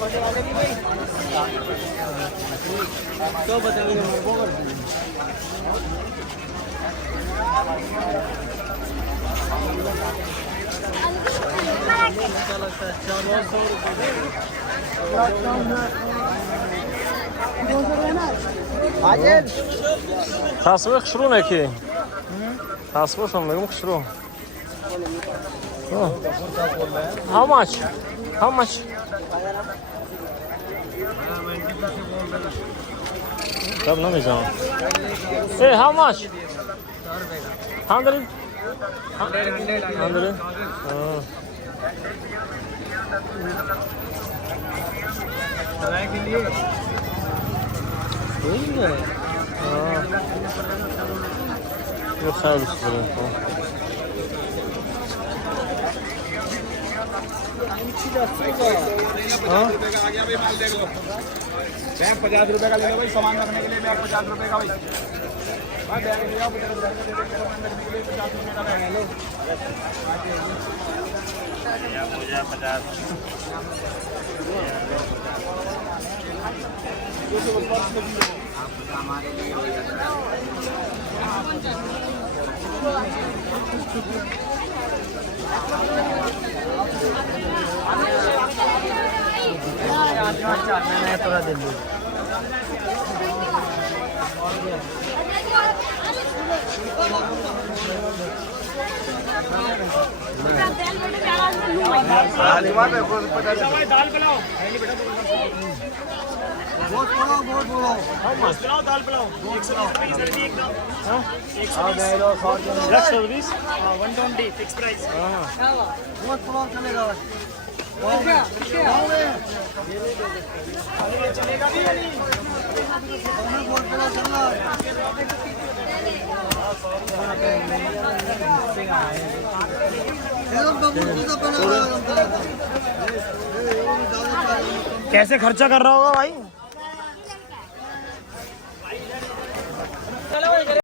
तो बताइए मेरे को कर दीजिए। क्या लगता है 400 रुपये تصویر خشرونه کی؟ تصویر شما میگم خشرو. How much? How much? तब ना मैं जाऊँ. Hey, how much? 100? 100? सराय के लिए ये ख्याल करें तो. हाँ 50 रुपए का ले लो भाई, सामान रखने के लिए बैग 50 रुपए का भाई। हाँ बैग ले आओ 50 रुपए का, रखने के लिए 50 रुपए का बैग लो। 50 मैं थोड़ा दे दूँ। दाल पिलाओ दाल पिलाओ 120 फिक्स प्राइस। बहुत पुलाव चलेगा चलेगा भी या नहीं? बहुत पुलाव चल रहा कैसे खर्चा कर रहा होगा भाई?